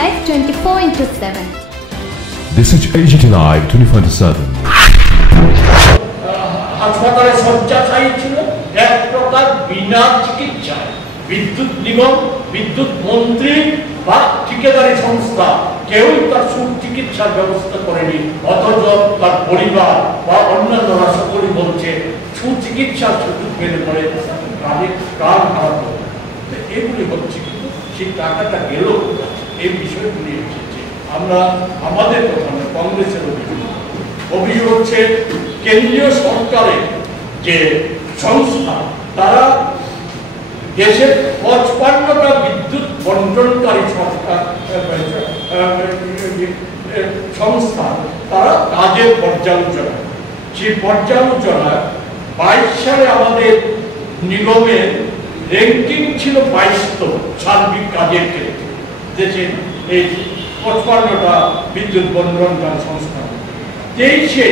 Live 24/7. This is AGT Live 24/7. হাসপাতালে শয্যাশায়ী ছিল এক প্রকার বিনা চিকিৎসায়। বিদ্যুৎ নিগম, বিদ্যুৎ মন্ত্রী বা ঠিকাদারি সংস্থা কেউই তার সুচিকিৎসার ব্যবস্থা করেনি, অথচ তার পরিবার বা অন্যান্যরা সকলেই বলছে সুচিকিৎসার সুযোগ পেলে পরে প্রাণ হারাতে হবে। এগুলি হচ্ছে, কিন্তু সেই টাকাটা গেল, এই বিষয়গুলি এসেছে। আমরা আমাদের কথা না, কংগ্রেসের অভিযোগ হচ্ছে কেন্দ্রীয় সরকারের যে সংস্থা, তারা দেশের 55টা বিদ্যুৎ বন্টনকারী সংস্থা তারা কাজের পর্যালোচনা, সেই পর্যালোচনা 22 সালে আমাদের নিগমের র্যাঙ্কিং ছিল 22তম সার্বিক কাজের ক্ষেত্রে দেশের এই 55টা বিদ্যুৎ বন্টনকারী সংস্থা। 23-এ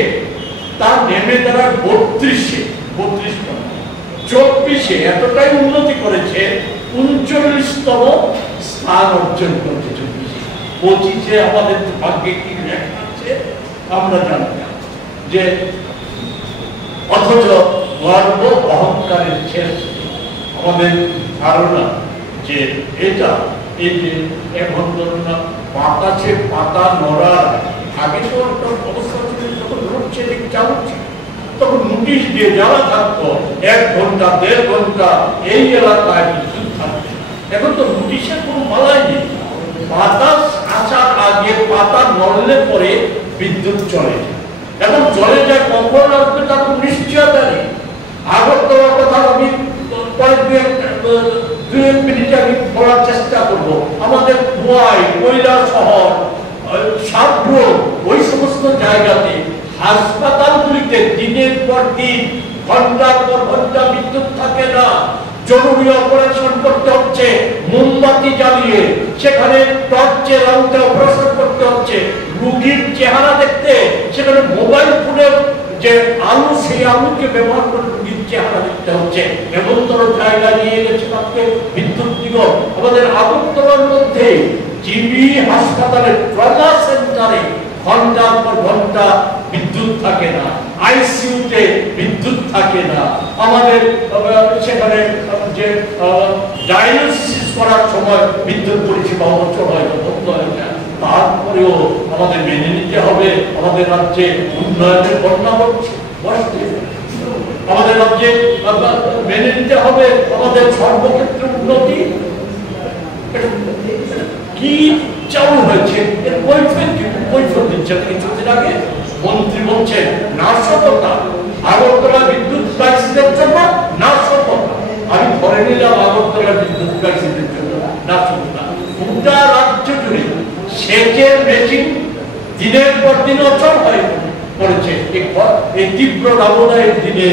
তার নেমে দাঁড়ায় 32-এ, 32তম। 24-এ এতটাই উন্নতি করেছে, 39তম স্থান অর্জন করেছে। 25-এ আমাদের ভাগ্যে কি লেখা আছে আমরা জানি না, যে অথচ গর্ব অহংকারের শেষ। আমাদের ধারণা যে এটা এই যে এখন ধরুন না, বাতাসে পাতা নড়ার আগে তো একটা অবস্থা ছিল, যখন লোডশেডিং চালু ছিল তখন নোটিশ দিয়ে যাওয়া থাকতো 1 ঘন্টা 1.5 ঘন্টা এই এলাকায় বিদ্যুৎ থাকবে। এখন তো নোটিশের কোনো মালাই নেই, বাতাস আসার আগে পাতা নড়লে পরে বিদ্যুৎ চলে যায়। এখন চলে যায় কখন আসবে তার কোনো নিশ্চয়তা নেই। আগরতলার কথা আমি পরে 2 মিনিট আমি বলার চেষ্টা করবো। আমাদের ধোয়াই, কৈলাস শহর, সাবরুম, ওই সমস্ত জায়গাতে হাসপাতালগুলিতে দিনের পর দিন, ঘন্টার পর ঘন্টা বিদ্যুৎ থাকে না। জরুরি অপারেশন করতে হচ্ছে মোমবাতি জ্বালিয়ে, সেখানে টর্চের আলোতে অপারেশন করতে হচ্ছে। রোগীর চেহারা দেখতে সেখানে মোবাইল ফোনের যে আলো, সেই আলোকে ব্যবহার করে রোগীর চেহারা দেখতে হচ্ছে। এমনতর জায়গা নিয়ে গেছে তাকে বিদ্যুৎ নিগম। আমাদের আগরতলার মধ্যে জিবি হাসপাতালের ট্রমা সেন্টারে ঘন্টার পর ঘন্টা বিদ্যুৎ থাকে না, আইসিইউতে বিদ্যুৎ থাকে না। আমাদের সেখানে যে ডায়ালিসিস করার সময় বিদ্যুৎ পরিষেবা অচল হয়, বন্ধ হয়ে যায়। তারপরেও আমাদের মেনে নিতে হবে আমাদের রাজ্যে উন্নয়নের বন্যা হচ্ছে। আমাদের রাজ্যে মেনে নিতে হবে আমাদের সর্বক্ষেত্রে উন্নতি। কি চালু হয়েছে এর কৈফিয়ত দিচ্ছেন কিছুদিন আগে মন্ত্রী বলছেন নাশকতা, আগরতলা বিদ্যুৎ ক্রাইসিসের জন্য নাশকতা। আমি ধরে নিলাম আগরতলা বিদ্যুৎ ক্রাইসিসের জন্য নাশকতা। গোটা রাজ্য জুড়ে সেচের মেশিন দিনের পর দিন অচল হয়ে পড়েছে। এই তীব্র দাবদাহের দিনে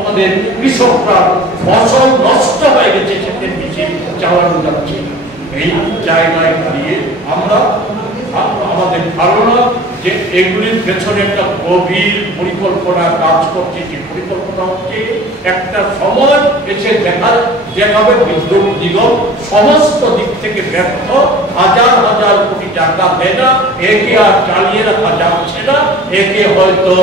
আমাদের কৃষকরা ফসল নষ্ট হয়ে গেছে, সেচের মেশিন চালানো যাচ্ছে। এই জায়গায় দাঁড়িয়ে আমরা আমাদের ধারণা যে এগুলির পেছনে একটা গভীর পরিকল্পনা কাজ করছে। যে পরিকল্পনা হচ্ছে একটা সময় এসে দেখাবে বিদ্যুৎ নিগম সমস্ত দিক থেকে ব্যর্থ, হাজার হাজার কোটি টাকা দেয় না, একে আর চালিয়ে রাখা যাচ্ছে না। একে হয়তো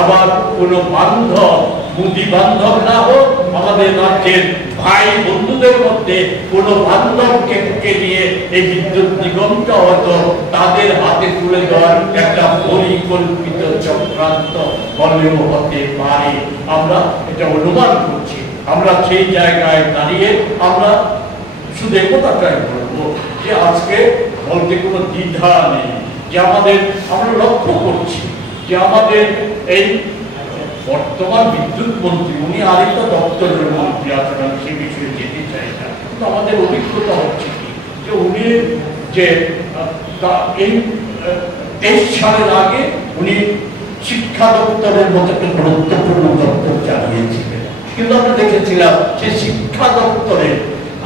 আবার কোনো বান্ধব, মুদি বান্ধব না হোক, আমাদের রাজ্যের ভাই বন্ধুদের মধ্যে কোনো বান্ধবকে নিয়ে এই বিদ্যুৎ নিগমটা হয়তো তাদের হাতে তুলে দেওয়ার একটা পরিকল্পিত চক্রান্ত বলেও হতে পারে। আমরা এটা অনুমান করছি। আমরা সেই জায়গায় দাঁড়িয়ে আমরা শুধু একথাটাই বলবো যে আজকে বলতে কোনো দ্বিধা নেই, যে আমরা লক্ষ্য করছি যে আমাদের এই বর্তমান বিদ্যুৎ মন্ত্রী, উনি আরেকটা দপ্তরের মন্ত্রী আছেন, আমি সে বিষয়ে যেতে চাই না, কিন্তু আমাদের অভিজ্ঞতা হচ্ছে কি যে উনি যে এই 23 সালের আগে উনি শিক্ষা দপ্তরের মতো একটা গুরুত্বপূর্ণ দপ্তর চালিয়েছিলেন। কিন্তু আমরা দেখেছিলাম যে শিক্ষা দপ্তরে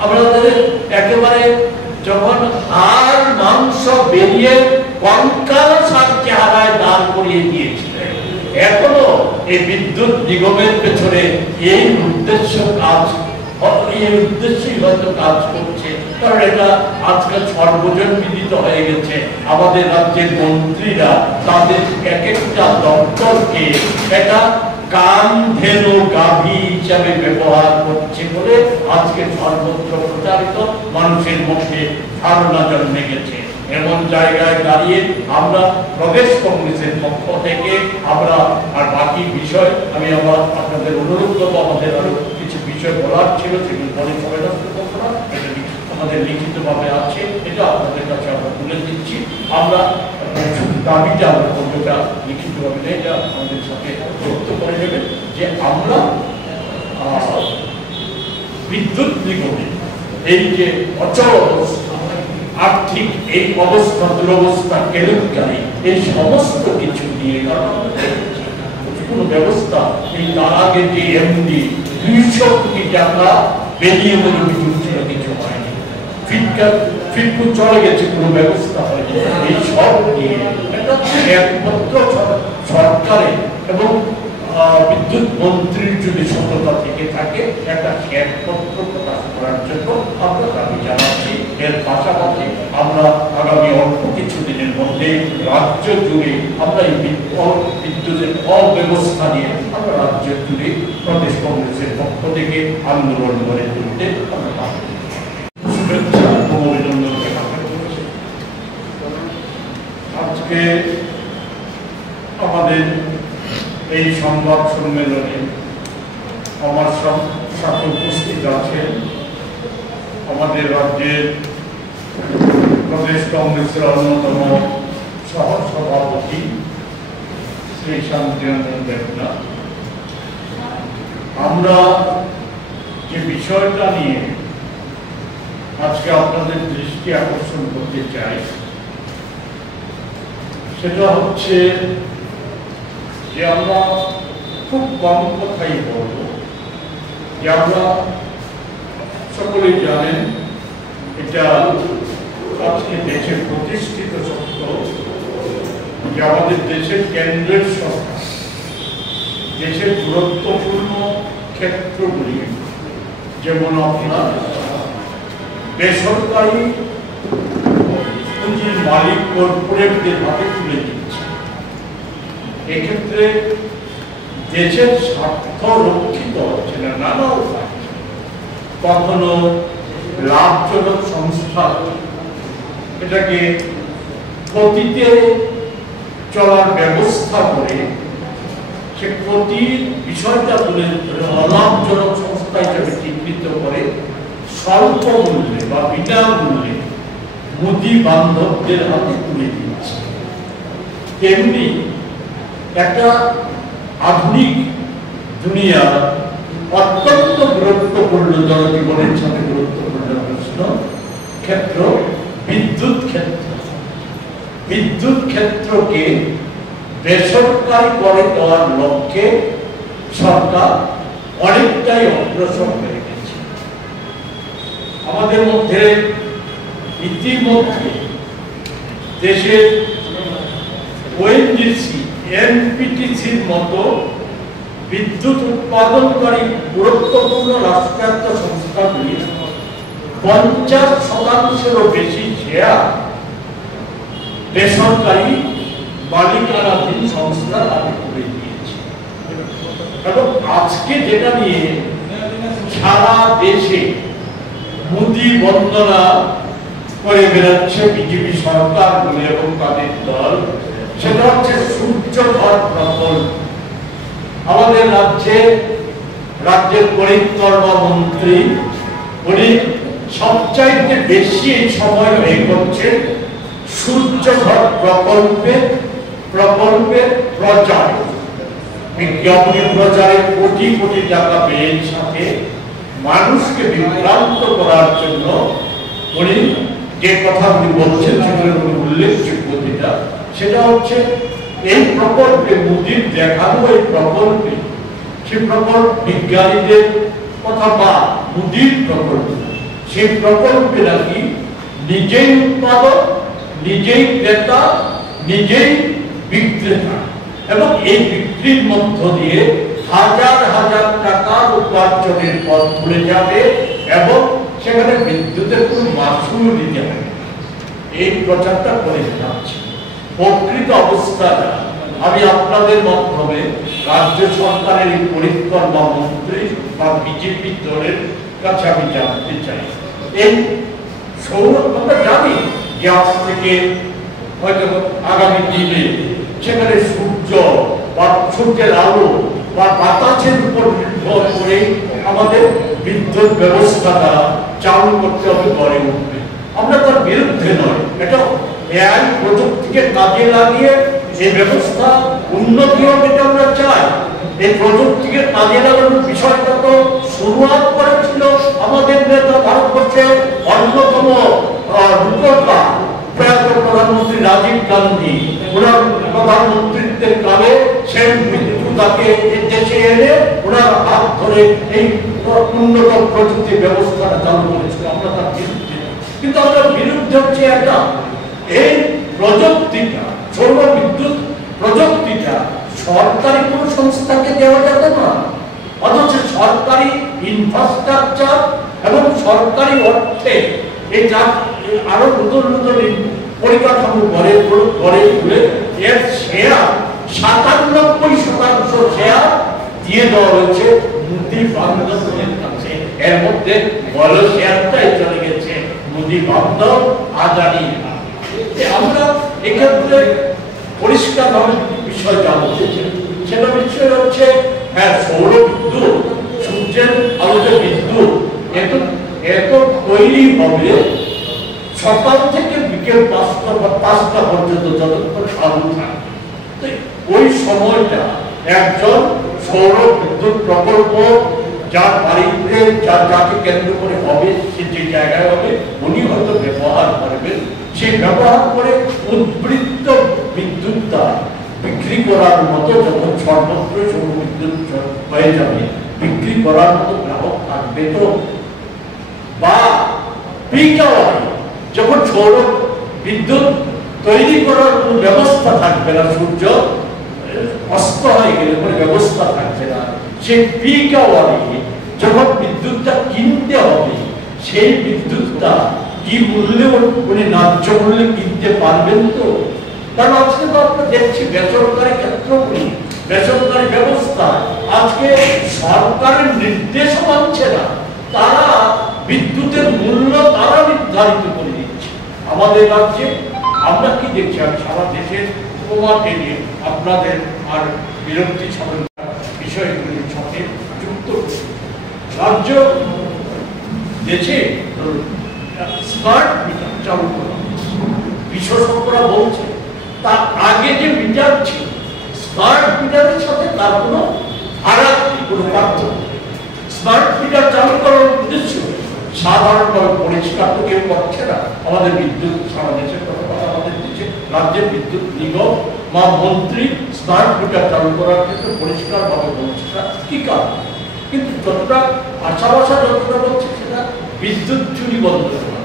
আমাদের একেবারে যখন আর মাংস বেরিয়ে কঙ্কালসার চেহারায় দাঁড় করিয়ে দিয়েছিলেন। এখনো এই বিদ্যুৎ নিগমের পেছনে এই উদ্দেশ্যই হয়তো কাজ করছে। কারণ এটা আজকাল সর্বজন বিদিত হয়ে গেছে। আমাদের রাজ্যের মন্ত্রীরা তাদের এক একটা দপ্তরকে এটা কামধেনু গাভী হিসাবে ব্যবহার করছে বলে আজকে সর্বত্র প্রচারিত, মানুষের মধ্যে ধারণা জন্মে গেছে। এমন জায়গায় দাঁড়িয়ে আমরা প্রদেশ কংগ্রেসের পক্ষ থেকে আমরা আর বাকি বিষয় আমি আবার আপনাদের অনুরোধ করবো, আমাদের আরো কিছু বিষয় বলার ছিল, সেগুলো পরে সবাই নষ্ট করবো না, এটা আমাদের লিখিতভাবে আছে, এটা আপনাদের কাছে আমরা তুলে দিচ্ছি। আমরা দাবিটা আমরা কতটা লিখিতভাবে নেই, এটা আমাদের সাথে যুক্ত করে নেবেন যে আমরা বিদ্যুৎ নিগমে এই যে অচল অবস্থা, আর্থিক এই অবস্থা, দুরবস্থা, কেলেঙ্কারি, এই সমস্ত কিছু নিয়ে কোনো ব্যবস্থা এই তার আগে যে এমডি 200 কোটি টাকা বেরিয়ে বলে বিদ্যুৎ কিছু হয়নি, ফিটফুট চলে গেছে, কোনো ব্যবস্থা হয়নি। এই সব নিয়ে একমাত্র সরকারের এবং বিদ্যুৎ মন্ত্রীর যদি সততা থেকে থাকে একটা শ্বেতপত্র প্রকাশ করার জন্য আমরা দাবি জানাচ্ছি। এর পাশাপাশি আমরা আগামী অল্প কিছু দিনের মধ্যে রাজ্য জুড়ে আমরা এই বিদ্যুতের অব্যবস্থা নিয়ে আমরা রাজ্য জুড়ে প্রদেশ কংগ্রেসের পক্ষ থেকে আন্দোলন গড়ে তুলতে আমরা শুভেচ্ছা ও অভিনন্দন জ্ঞাপন করছি। আজকে আমাদের এই সংবাদ সম্মেলনে আমার সাথে উপস্থিত আছেন আমাদের রাজ্যের প্রদেশ কংগ্রেসের অন্যতম সহ সভাপতি শ্রী শান্তিরঞ্জন দেবনাথ। আমরা যে বিষয়টা নিয়ে আজকে আপনাদের দৃষ্টি আকর্ষণ করতে চাই সেটা হচ্ছে যে আমরা খুব কম কথাই বলব, যে আমরা সকলেই জানেন এটা আজকে দেশের প্রতিষ্ঠিত সত্য যে আমাদের দেশের কেন্দ্রের সরকার দেশের গুরুত্বপূর্ণ ক্ষেত্রগুলি, যেমন আপনার বেসরকারি পুঁজির মালিক কর্পোরেটদের হাতে তুলে দিচ্ছে। এক্ষেত্রে দেশের স্বার্থ রক্ষিত হচ্ছে না নানা উপায়। কখনো লাভজনক সংস্থা এটাকে ক্ষতিতে চলার ব্যবস্থা করে সে ক্ষতির বিষয়টা তুলে ধরে অলাভজনক সংস্থা হিসেবে চিহ্নিত করে স্বল্প মূল্যে বা বিনামূল্যে মুদি বান্ধবদের হাতে তুলে দিচ্ছে। তেমনি একটা আধুনিক দুনিয়া অত্যন্ত গুরুত্বপূর্ণ জনজীবনের সাথে গুরুত্বপূর্ণ প্রশ্ন ক্ষেত্র বিদ্যুৎ ক্ষেত্র। বিদ্যুৎ ক্ষেত্রকে বেসরকারি করে দেওয়ার লক্ষ্যে সরকার অনেকটাই অগ্রসর হয়ে গেছে। আমাদের মধ্যে ইতিমধ্যে দেশের ওএনজিসি, এনপিটিসির মতো বিদ্যুৎ উৎপাদনকারী গুরুত্বপূর্ণ রাষ্ট্রায়ত্ত সংস্থাগুলি 50% বেশি শেয়ার বেসরকারি মালিকানাধীন সংস্থার হাতে তুলে দিয়েছে। এবং আজকে যেটা নিয়ে সারা দেশে মোদি বন্দনা করে বেড়াচ্ছে বিজেপি সরকার বলে এবং তাদের দল, সেটা হচ্ছে সূর্যঘর প্রকল্প। আমাদের রাজ্যের পরিকল্পনা মন্ত্রী উনি সবচাইতে বেশি এই সময় ব্যয় করছেন সূর্যঘর প্রকল্পের প্রচার, বিজ্ঞাপনী প্রচারে কোটি কোটি টাকা ব্যয়ের সাথে মানুষকে বিভ্রান্ত করার জন্য উনি যে কথাগুলি বলছেন সেগুলোর উল্লেখযোগ্য যেটা, সেটা হচ্ছে এই প্রকল্পে মোদির দেখানো এই প্রকল্পে, সে প্রকল্প বিজ্ঞানীদের কথা বা মোদির প্রকল্প, সেই প্রকল্পে নাকি নিজেই উৎপাদক, নিজেই ক্রেতা, নিজেই বিক্রেতা এবং এই বিক্রির মধ্য দিয়ে হাজার হাজার টাকার উপার্জনের পথ খুলে যাবে এবং সেখানে বিদ্যুতের কোনো মাসুল দিতে হবে, এই প্রচারটা করে যাচ্ছে। প্রকৃত অবস্থাটা আমি আপনাদের মাধ্যমে রাজ্য সরকারের এই পরিকল্পনা মন্ত্রী বা বিজেপি দলের কাছে আমি জানতে চাই, এই সৌর আমরা জানি যে আজ থেকে হয়তো আগামী দিনে সেখানে সূর্য বা সূর্যের আলো বা বাতাসের উপর নির্ভর করে আমাদের বিদ্যুৎ ব্যবস্থাটা চালু করতে হবে, গড়ে উঠবে। আমরা তার বিরুদ্ধে নয়, এটা এআই প্রযুক্তিকে কাজে লাগিয়ে এই ব্যবস্থা উন্নতি হবে, এটা আমরা চাই। এই প্রযুক্তিকে কাজে লাগানোর বিষয়টা তো শুরুয়াত করেছিল আমাদের নেতা, ভারতবর্ষের অন্যতম রূপকার প্রয়াত প্রধানমন্ত্রী রাজীব গান্ধী। ওনার প্রধানমন্ত্রীত্বের কালে সেন বিদ্যুৎকে দেশে এনে ওনার হাত ধরে এই উন্নত প্রযুক্তি ব্যবস্থাটা চালু করেছিল। আমরা তার বিরুদ্ধে, কিন্তু আমরা বিরুদ্ধে হচ্ছে একটা, এই প্রযুক্তিটা সৌর বিদ্যুৎ প্রযুক্তিটা সরকারি কোনো সংস্থাকে দেওয়া যাবে না, অথচ সরকারি ইনফ্রাস্ট্রাকচার এবং সরকারি অর্থে এটা আরো নতুন নতুন পরিকাঠামো গড়ে তুলে এর শেয়ার 97% শেয়ার দিয়ে দেওয়া হয়েছে মোদি বান্ধবের কাছে। এর মধ্যে বড় শেয়ারটাই চলে গেছে মোদি বান্ধব আদানি। আমরা এক্ষেত্রে পরিষ্কারভাবে বিষয় জানতে চাই, সেটা বিষয় হচ্ছে হ্যাঁ সৌর বিদ্যুৎ, সূর্যের আলোতে বিদ্যুৎ এত তৈরি হবে সকাল থেকে বিকেল 5টা পর্যন্ত যতক্ষণ আলো থাকে। ওই সময়টা একজন সৌর বিদ্যুৎ প্রকল্প যার বাড়িতে যাকে কেন্দ্র করে হবে, সে যে জায়গায় হবে উনি হয়তো ব্যবহার করবেন। সেই ব্যবহার করে উদ্বৃত্ত বিদ্যুৎটা বিক্রি করার মতো যখন সর্বত্র সৌর বিদ্যুৎ হয়ে যাবে, বিক্রি করার মতো গ্রাহক থাকবে তো, বা পিক আওয়ার যখন সৌর বিদ্যুৎ তৈরি করার কোনো ব্যবস্থা থাকবে না, সূর্য অস্ত হয়ে গেলে কোনো ব্যবস্থা থাকবে না, সেই পিক আওয়ারে যখন বিদ্যুৎটা কিনতে হবে, সেই বিদ্যুৎটা কি মূল্যে উনি ন্যায্য মূল্যে কিনতে পারবেন তো? কারণ আজকে তো আমরা দেখছি বেসরকারি ক্ষেত্রগুলি, বেসরকারি ব্যবস্থা আজকে সরকারের নির্দেশ মানছে না, তারা বিদ্যুতের মূল্য তারা নির্ধারিত করে দিচ্ছে আমাদের রাজ্যে। আমরা কি দেখছি, আমি সারা দেশের উপমাকে নিয়ে আপনাদের আর বিরক্তি সাধনার বিষয়গুলির সাথে যুক্ত রাজ্য দেশে স্মার্ট মিটার চালু করা। বিশেষজ্ঞরা বলছে তার আগে যে মিটার ছিল স্মার্ট মিটারের সাথে তার কোনো ফারাক নেই, কোনো পার্থক্য। স্মার্ট মিটার চালু করার উদ্দেশ্য সাধারণভাবে পরিষ্কার তো কেউ করছে না। আমাদের বিদ্যুৎ সারা দেশের কথা আমাদের দেশে রাজ্যের বিদ্যুৎ নিগম বা মন্ত্রী স্মার্ট মিটার চালু করার ক্ষেত্রে পরিষ্কারভাবে বলছে না কি কারণ, কিন্তু যতটা আশা যতটা বলছে সেটা বিদ্যুৎ চুরি বন্ধ করা।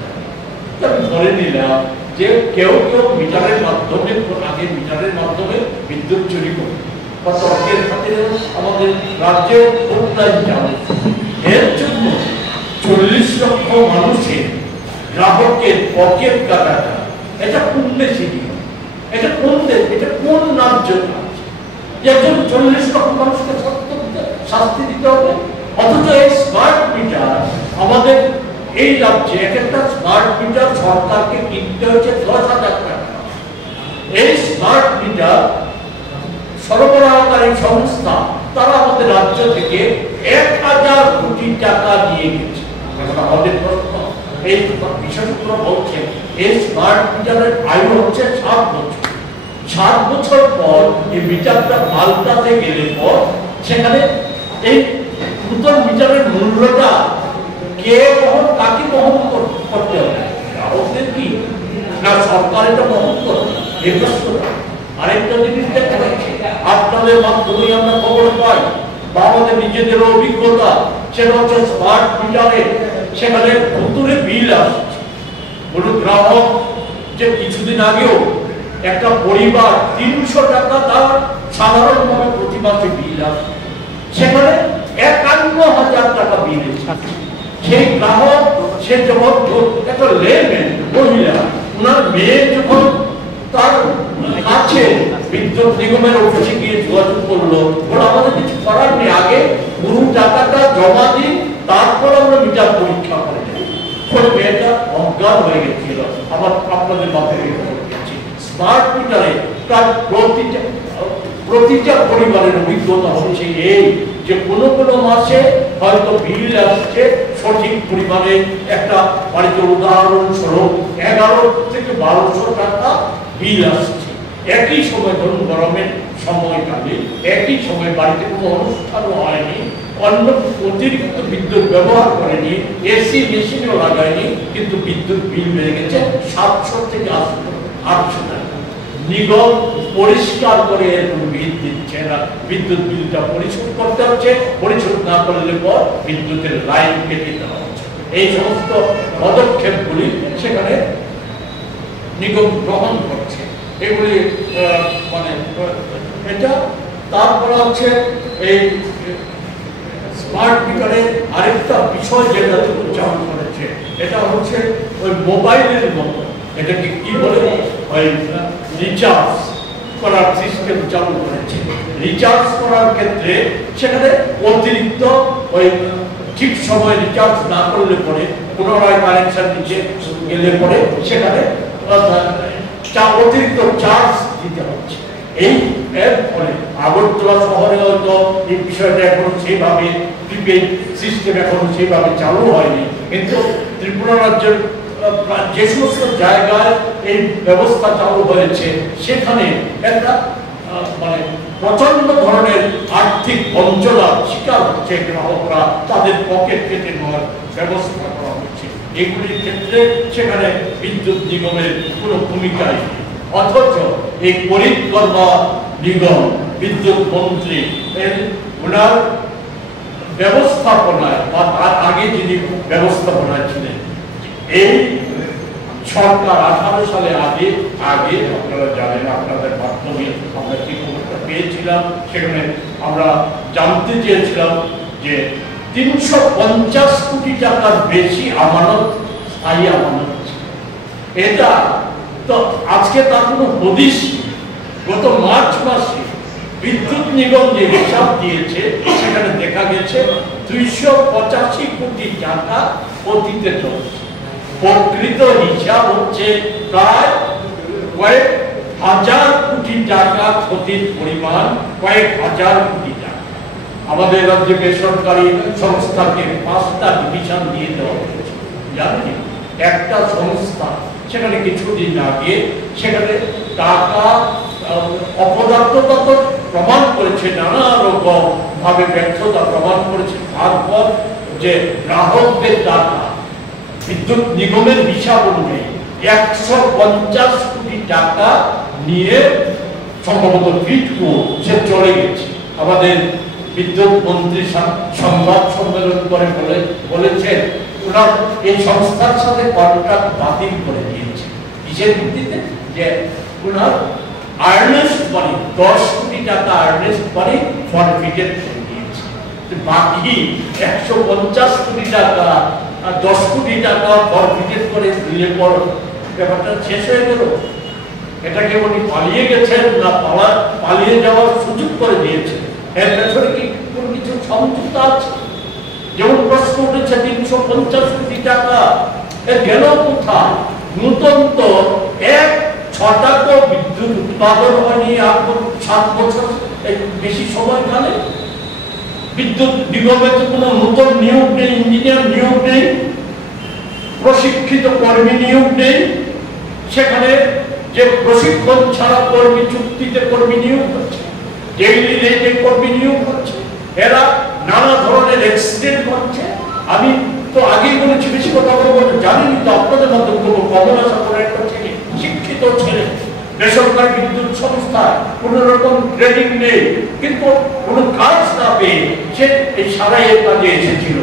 আমি ধরে নিলাম যে কেউ মিটারের মাধ্যমে, আগে মিটারের মাধ্যমে বিদ্যুৎ চুরি করে তর্কের খাতিরে আমাদের রাজ্যে এর জন্য 40 লক্ষ মানুষের গ্রাহকের পকেট কাটাটা, এটা কোন দেশে নিয়ম? এটা কোন দেশ? এটা কোন রাজ্য? একজন 40 লক্ষ মানুষকে শাস্তি দিতে হবে। অথচ এই স্মার্ট মিটার আমাদের এই রাজ্যে এক একটা স্মার্ট মিটার সরকারকে কিনতে হচ্ছে 10,000 টাকা। এই স্মার্ট মিটার সরবরাহকারী সংস্থা তারা আমাদের রাজ্য থেকে 1000 কোটি টাকা নিয়ে গেছে। আমাদের প্রশ্ন, এই বিশেষজ্ঞরা বলছেন এই স্মার্ট মিটারের আয়ু হচ্ছে 7 বছর। 7 বছর পর এই মিটারটা পাল্টাতে গেলে পর সেখানে এই নতুন মিটারের মূল্যটা কে কাকে বহন করতে হবে? গ্রাহকদের কি না সরকার এটা বহন করবে? এই প্রশ্নটা। আরেকটা জিনিস দেখা যাচ্ছে আপনাদের মাধ্যমে আমরা খবর পাই বা আমাদের নিজেদের অভিজ্ঞতা, সেটা হচ্ছে স্মার্ট মিটারে সেখানে ভুতুরে বিল আসছে। কোনো গ্রাহক যে কিছুদিন আগেও একটা পরিবার 300 টাকা তার সাধারণভাবে প্রতি মাসে বিল আসছে, সেখানে 51,000 টাকা বিল এসেছে। সেই গ্রাহক সে যখন একটা লেম্যান মহিলা, ওনার মেয়ে যখন তার কাছে বিদ্যুৎ নিগমের অফিসে গিয়ে যোগাযোগ করলো, ওরা আমাদের কিছু করার নেই, আগে পুরো টাকাটা জমা দিন, তারপর আমরা মিটার পরীক্ষা করে নেব। ফলে মেয়েটা অজ্ঞান হয়ে গেছিল। আবার আপনাদের মাথায় স্মার্ট মিটারে প্রায় প্রতিটা পরিবারের অভিজ্ঞতা হচ্ছে এই যে কোনো মাসে হয়তো বিল আসছে সঠিক পরিমাণে, একটা বাড়িতে উদাহরণস্বরূপ 1100 থেকে 1200 টাকা বিল আসছে। একই সময় ধরুন গরমের সময়কালে একই সময় বাড়িতে কোনো অনুষ্ঠানও হয়নি, অন্য অতিরিক্ত বিদ্যুৎ ব্যবহার করেনি, এসি মেশিনও লাগায়নি, কিন্তু বিদ্যুৎ বিল বেড়ে গেছে 700 থেকে 800 টাকা। নিগম পরিষ্কার করে এরকম বিল দিচ্ছে না, বিদ্যুৎ বিলটা পরিশোধ করতে হচ্ছে, পরিশোধ না করলে পর বিদ্যুতের লাইন কেটে দেওয়া হচ্ছে। এই সমস্ত পদক্ষেপগুলি সেখানে নিগম গ্রহণ করছে। এগুলি মানে এটা। তারপরে হচ্ছে এই স্মার্ট মিটারে আরেকটা বিষয় যেটা উচ্চারণ করেছে, এটা হচ্ছে ওই মোবাইলের মতো, এটাকে কি বলে, ওই রিচার্জ করার সিস্টেম চালু করেছে। রিচার্জ করার ক্ষেত্রে সেখানে অতিরিক্ত ওই ঠিক সময় রিচার্জ না করলে পরে পুনরায় কানেকশন নিচে গেলে পরে সেখানে অতিরিক্ত চার্জ দিতে হচ্ছে। এই এর ফলে আগরতলা শহরে হয়তো এই বিষয়টা এখন সেভাবে প্রিপেড সিস্টেম এখন সেভাবে চালু হয়নি, কিন্তু ত্রিপুরা রাজ্যের যে সমস্ত জায়গায় এই ব্যবস্থা চালু হয়েছে সেখানে একটা মানে প্রচন্ড ধরনের আর্থিক বঞ্চনার শিকার হচ্ছে গ্রাহকরা, তাদের পকেট কেটে নেওয়ার ব্যবস্থা করা হচ্ছে। এগুলির ক্ষেত্রে সেখানে বিদ্যুৎ নিগমের কোনো ভূমিকাই নেই। অথচ এই পরিকল্পনা নিগম বিদ্যুৎ মন্ত্রী ওনার ব্যবস্থাপনায় বা তার আগে যিনি ব্যবস্থাপনায় ছিলেন, এই সরকার 18 সালে আগে আপনারা জানেন, আপনাদের মাধ্যমে আমরা কি খবরটা পেয়েছিলাম, সেখানে আমরা জানতে চেয়েছিলাম যে 350 কোটি টাকার বেশি আমানত, স্থায়ী আমানত। এটা তো আজকে তার কোনো হদিশ নেই। গত মার্চ মাসে বিদ্যুৎ নিগম যে হিসাব দিয়েছে সেখানে দেখা গেছে 285 কোটি টাকা অতীতে চলছে। প্রকৃত হিসাব হচ্ছে প্রায় কয়েক হাজার কোটি টাকা ক্ষতির পরিমাণ, কয়েক হাজার কোটি টাকা। আমাদের রাজ্যে বেসরকারি সংস্থাকে 5টা ডিভিশন দিয়ে দেওয়া হয়েছে। জানেন, একটা সংস্থা সেখানে কিছুদিন আগে সেখানে টাকা অপদার্থতা তো প্রমাণ করেছে, নানা রকম ভাবে ব্যর্থতা প্রমাণ করেছে। তারপর যে গ্রাহকদের টাকা বিদ্যুৎ নিগমের হিসাব অনুযায়ী 150 কোটি টাকা নিয়ে সম্ভবত ফিটকো সে চলে গেছে। আমাদের বিদ্যুৎ মন্ত্রী সংবাদ সম্মেলন করে বলেছেন ওনার এই সংস্থার সাথে কন্ট্রাক্ট বাতিল করে দিয়েছে। কিসের ভিত্তিতে? যে ওনার আর্নেস্ট মানি 10 কোটি টাকা আর্নেস্ট মানি ফরফিটেড করে দিয়েছে। বাকি 150 কোটি টাকা 10 কোটি টাকা ফরফিটেড করে দিলে পর ব্যাপারটা শেষ হয়ে গেল। এটাকে উনি পালিয়ে গেছেন না পালিয়ে যাওয়ার সুযোগ করে দিয়েছেন? এর পেছনে কি কোনো কিছু সমঝোতা আছে? যেমন প্রশ্ন উঠেছে 350 কোটি টাকা গেল কোথায়? নতুন তো 6 টাকা বিদ্যুৎ উৎপাদন হয়নি 7 বছর বেশি সময়কালে। বিদ্যুৎ নিগমে তো কোনো নতুন নিয়োগ নেই, ইঞ্জিনিয়ার নিয়োগ নেই, প্রশিক্ষিত কর্মী নিয়োগ নেই। সেখানে যে প্রশিক্ষণ ছাড়া কর্মী চুক্তিতে কর্মী নিয়োগ হচ্ছে, ডেইলি রেটে কর্মী নিয়োগ হচ্ছে, এরা নানা ধরনের অ্যাক্সিডেন্ট হচ্ছে। আমি তো আগেই বলেছি, বেশি কথা বলবো জানিনি তো, আপনাদের মধ্যে কমলা সাগরের একটা ছেলে, শিক্ষিত ছেলে, বেসরকারি বিদ্যুৎ সংস্থায় কোন রকম ট্রেনিং নেই, কিন্তু কোনো কাজ না পেয়ে সে এই সারাইয়ের কাজে এসেছিল।